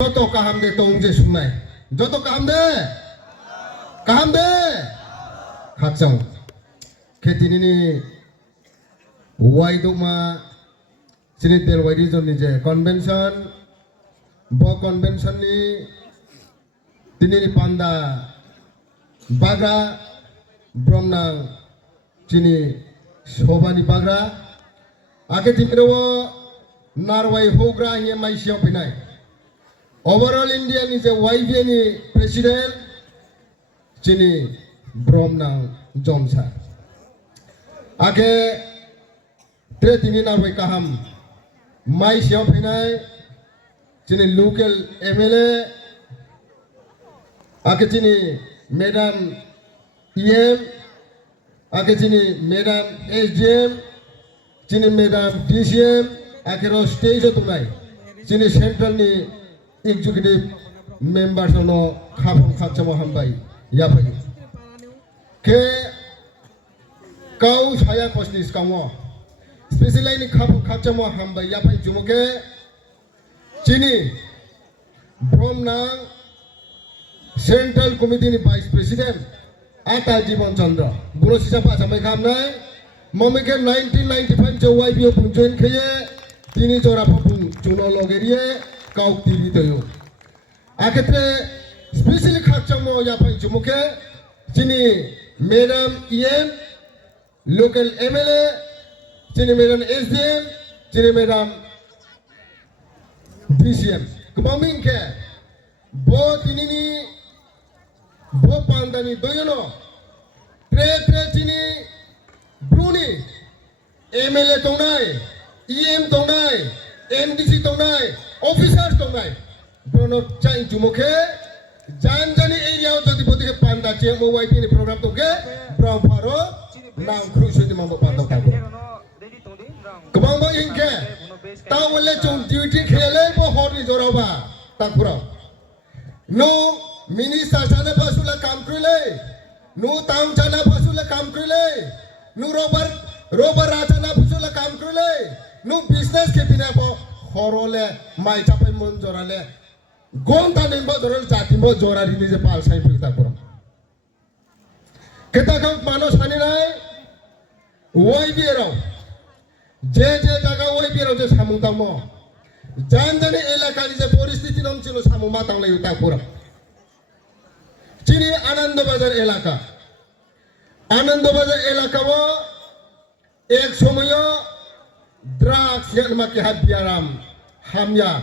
Joto kaham de tong je sunai. Joto kaham de. Kaham de. Khaksang. Kheti ni wai duma sini tel wai region ni je convention. Bo convention ni tinini panda bagra bromnang sini sobani bagra. Ake timiro narwai hogra ye mai siap pinai. Overall India ni je YB ni president sini bromnang jomsa. Ake tre tini narwai kaham mai siap pinai sini local MLA. Ake sini Madam EM. Ake sini Madam SDM. Sini Madam DCM. Akhirnya stage itu naik. Sini central ni executive members no khapam khatsama hambai ya pai. Ke kau saya postis kamu. Spesial ini khapam khatsama hambai ya pai jumuke. Sini Bromnang Central Committee ni Vice President Ata Jiban Chandra. Bulo sisa pa sampai kamnai. Mamike 1995 jo YBO pun join kaya. Tini jora papung juno logerie kau tiri toyo. Akhirnya spesial kacamo ya pai jumuke sini Madam EM, local MLA, sini Madam SDM, sini Madam DCM. Kemaming ke, bo tini ni, bo pandani doyono, tre sini Bruni, MLA tonai. EM tongnai, MDC tongnai, officers tongnai. Brono chain jumoke, janjani area jodi bodike panda CMO YP ni program toke, brown faro, nam cruise di mambo panda kago. Kemambo inke, tawale chung duty khele bo hori joraba, takpura. No minister chana pasula kam krule, no town chana pasula kam krule, no robar rachana pasula kam krule. Nu business ke bina po horole mai capai monjorale gonta nimbo dorol jatimbo jora rini je pal sai pilta koro kita kam manos hani nai woi biero je jaga woi biero je samung tamo janjani elaka ni je poristiti nom chilo samung matang lai uta koro chini Anand Bazar elaka wo ek somoyo drugs yang makai habiaram hamya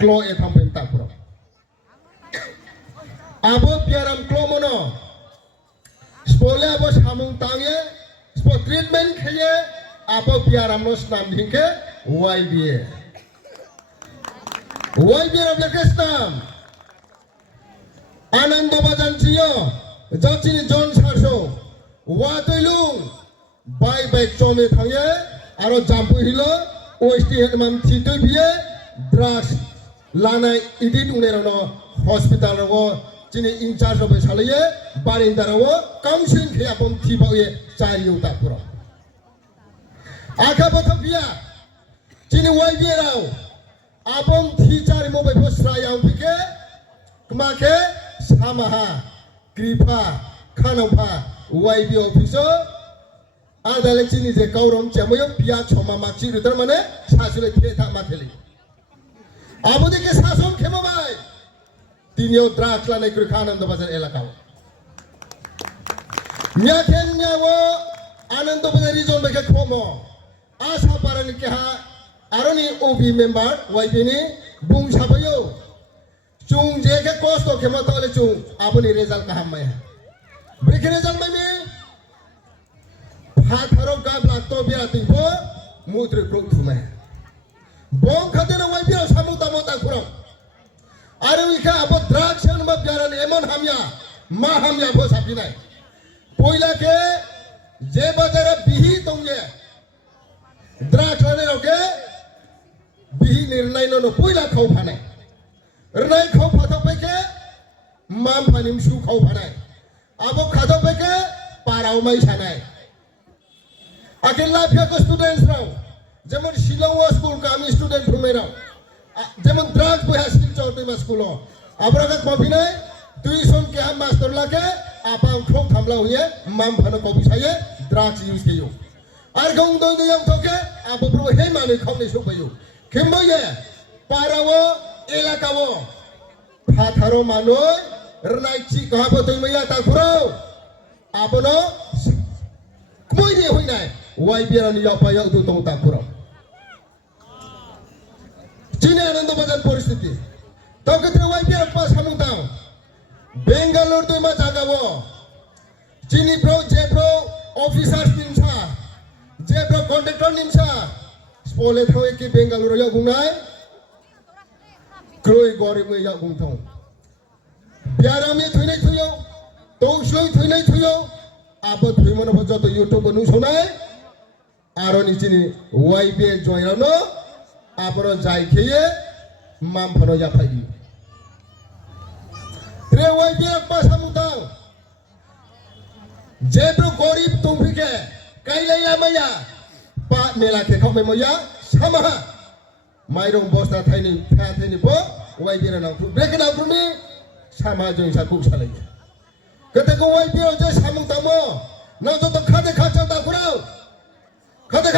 klo etam pentak bro. Abo biaram klo mono. Spole abo samung tangye, sport treatment kaya abo biaram nos nam dingke YBA. YBA ablekas nam. Anand Bazar ciyo, jachini John Sarso, watoilung, bye chome tangye. Aro jampu hilo, OST mam cito biye, drugs lana idit unerono hospital ro, cini in charge of salaye, barindara wo, council ke apom tiba ye cari utak pura. Aka bata biya, cini YBA rao, apom ti cari mo bebos raya upike, kemake samaha, kripa, kanapa, YBA officer. Ada lagi ni je kauram cemoyong pia coma maksi rutar mana sasule theta matheli. Abu deke sasom khemo bai. Tinyo drugs la naik Anand Bazar elaka. Nyakenya wo Anand Bazar region beke khomo. Asa parani keha aroni OB member YB ni bung sabayo. Chung je ke kosto khemo tole chung abu ni result kaham mai. Break result mai me. Hatharo gab lakto biar tingpo mudri kruk thumai. Bom khatena wai biar samuta mota kurang. Aru ika abo drugs yang mab jaran emon hamya ma hamya bo sapinai. Poila ke je bazara bihi tongye. Drugs lane roke bihi nirnai no poila khau phanai. Rnai khau phatha peke mam phanim shu khau phanai. Abo khatha peke parau mai sanai. Akhirnya pihak students rau, zaman Shillong School kami student rumah rau, যেমন drugs বই হাসিল চলতে মা school আবরাকা কফিনে tuition কে হাম master লাগে আপাং খ্রং থামলা হইয়ে মাম ভানো coffee সাইয়ে drugs use কেयो আর গং দং দং তোকে আবপ্রো হে মানে খামনে সবাইও খেমবয়ে পারাও এলাকাও ফাথারো মানুষ রনাইচি কাহাবো তৈমাইয়া তাকুরো abono koi ni hoi nai wai biara ni yaw pa yaw tu tong takuram chine anando bazar poristiti taw ketre wai biara pa samung tang Bangalore tu ma jagawo chini bro je bro officers nimsa je bro contractor nimsa spole thawe ki Bangalore yaw gungnai kroi gori me yaw gung thong biara me thuinai thuyo Tongsloi thuinai thuyo abo thuimono bojoto YouTube nu sonai aro nichini YB joinano aboro jai kheye mam phano ya phaibi tre YB pa samutang jebro gorib tumphike kailai lamaya pa mela ke khome moya sama mairong bosta thaini pha thaini bo YB na nang break na pruni sama jong sa kuk salai Kata ko wai biar je samung tamo, nang jo to khade khachau ta kurau, khade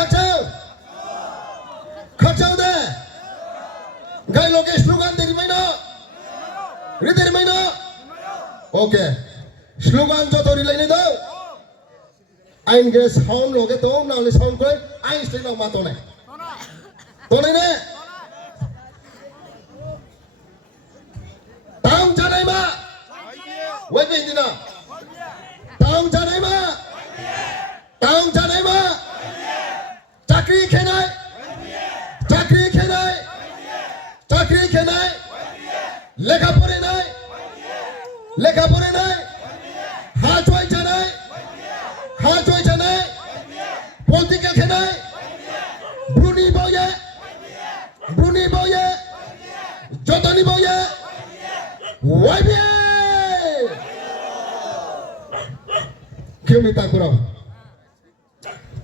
khachau de, gai loke slogan deri maino, rideri maino, okay, slogan jo to rilai ne do, ain ge sound loke to, na le sound koi, ain stay na mato ne, to ne, taung janai ma. Wai be dina taung janai ma chakri khenai lekha pore nai ha choi janai political khenai bruni boye jotani boye wai be Kami takurau.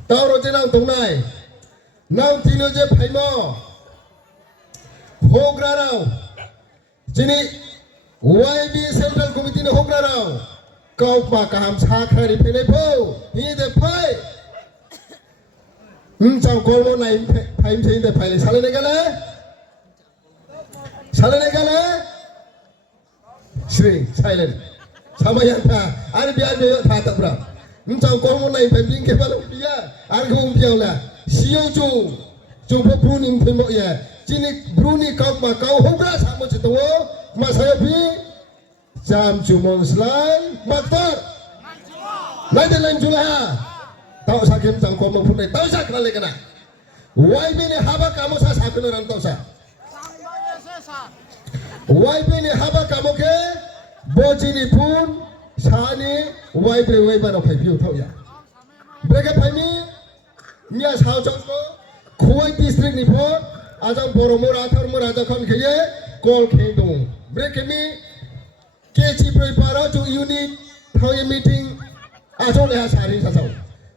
Tahu roje nang tunai, nang tino je phaimo, hogra rau. Jini YB Central Committee ne hogra rau. Kau pa kaham sakhari phene pho, hi de phai. Chang kolmo nai phaim sein de phai le sale ne gale. Shri silent. Samayan tha, ar biar be tha tabra. Chang kolmo nai phaim ke balo pia, ar gong piao la. Siyo chu pho brunim phimo ye. Jini bruni kau ma kau hogra samo chito, ma saya pi. Jam chumon slai maktar. Nai de lain jula ha. Tau sakim chang kolmo phune, tau sak rale kana. Wai be ne haba kamo sa sakno ran tau sa. Wai be ne haba kamo ke bojini phun sani wai bre wai ba no phai piu thau ya. Breke phai mi Nia sao chong ko Khoi district ni pho ajang boromor athar mo raja khan kheye call khedong break mi kechi proi para chu unit thoi meeting ajong le sari sa sau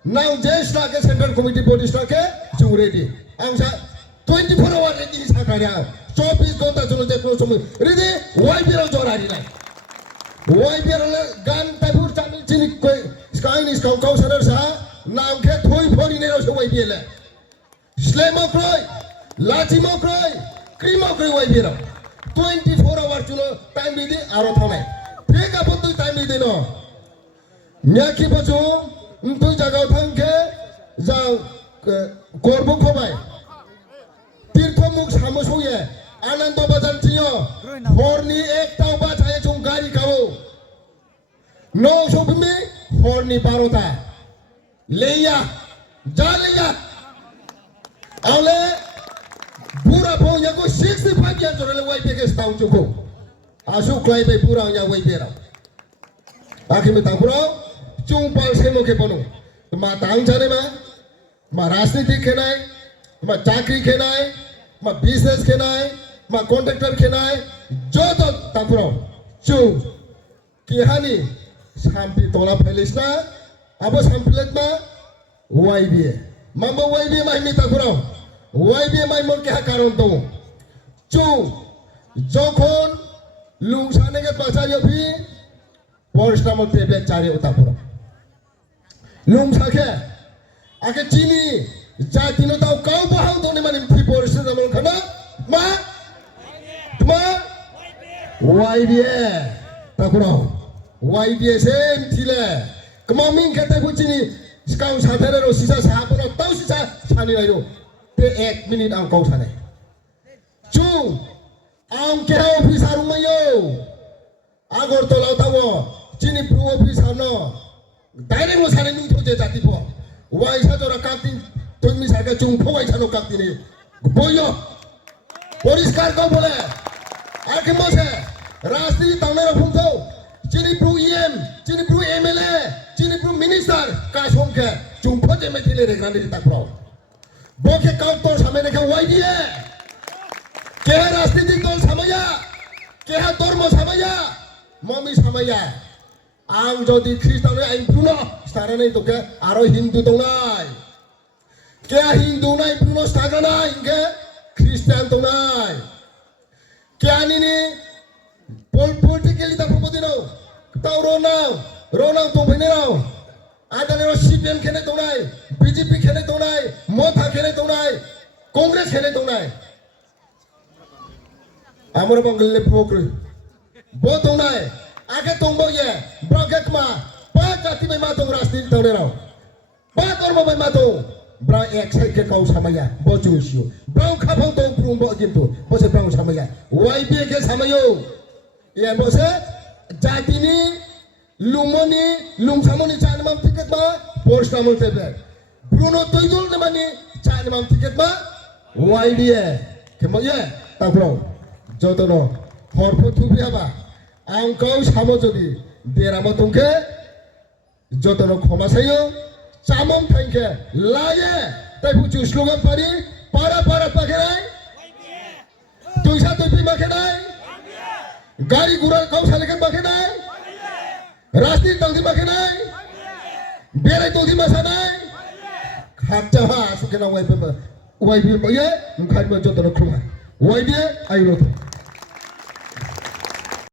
now just like central committee body stock chu ready ang sa 24 hour ready sa karya 24 gonta chulo je ko chum ready wai biro jorari lai wai biro gan tapur chami chini koi sky ni skau kau sarar sa नाम के थोई फोड़ी ने रोज वही बियले स्लेमो क्रोय लाचिमो क्रोय क्रीमो क्रोय वही बियला 24 our चुनो time भी दे आरो थाने ठीक है बंदू टाइम भी देनो न्याकी बचो उनको जगह थांग के जाओ कोरबो खोबाय तीर्थमुख सामसो ये आनंद बाजार चियो हरनी एक ताव बा थाये जों गाड़ी खाओ नो शोपमी हरनी 12 ता Leia, Jaleya. Ole, Pura po yago 65 years old. Why take a town to go? Asu climb a Pura on your way there. Akimitapuro, Chung Pal Semo Kepono. Ma Tang Janema, Ma Rasniti Kenai, Ma Chakri Kenai, Ma business Kenai, Ma contractor Kenai, Joto Tapuro, Chu, Kihani, Sampi Tola Pelisna. Abo samplet ma YB mambo YB mai mita kurang YB mai mon ke hakaron to Chung Jokon Lung Sanege Pasayo Pi Porstamal Tebe Chari Utapura Lung Sake Ake Chini Jatino Tau Kau Bahau Doni Manim Pi Porstamal Kana Ma Tma YDA Takuro YDA Same Tile Kemaming Kata Kuchini Skau Satero Sisa Sahapuno Tau Sisa Sani Layo Te 1 minute ang kau sanay Chung ang kaya officer mayo agor tolaw tawo chini pro officer no direct mo sanay nung proje jati po wai sa jora kaptin তুমি সারকা chung phoi sano kaptini boyo পরিষ্কার কর বলে আর কি মছে রাজনীতি তাওনের ফুলতো chini pro em chini pro mla chini pro minister ka somke chung phoje me thile re grandi tak pro boke kaw to samene ka wai die কে রাজনীতিক দল সামাইয়া কে ধর্ম সামাইয়া mummy সামাইয়া আং যদি খ্রিস্টানের আইন পুনো স্থানে তোকে আরো হিন্দু তো নাই কে হিন্দু নাই পুনো স্থানে নাই কে খ্রিস্টান তো নাই কে আনিনি পলিটিক্যালি তা প্রপোজ নাও তাও রোনাও তো বনে নাও আদানের সিপিএম খেলে তো নাই বিজেপি খেলে তো নাই মথা খেলে তো নাই কংগ্রেস খেলে তো নাই Amor Bangal Pokri Botonai Akatomboye Brakatma Pakati Mato Rastin Torero Patormo Mato Bra Exake Kau Samaya Bochushu Brown Kapoto Prumbo Ginto Bose Brown Samaya YPK Samayo Yan Bose Jatini Lumoni Lumsamoni Chanamam Ticketma Postamul Tebe Bruno Toidul Namani Chanamam Ticketma YDA Kemoye Tapro যতন হরফ থুবিয়াবা আংকাও সামো যদি দেরামো তোকে যতন ক্ষমাসাইও চামম থাইকে লাগে তাই বুঝু slogan পারি পারা পারা পাখে নাই তুইসা তুই মাখে নাই গাড়ি ঘোড়ার কাউ সালেকে মাখে নাই রাস্তির তংদি মাখে নাই বেড়ে তংদি মাসা নাই খাচ্চা হা সুখে না ওয়াইপে ওয়াইপে ইয়ে খাইবে যতন ক্ষমা ওয়াইবে আইলো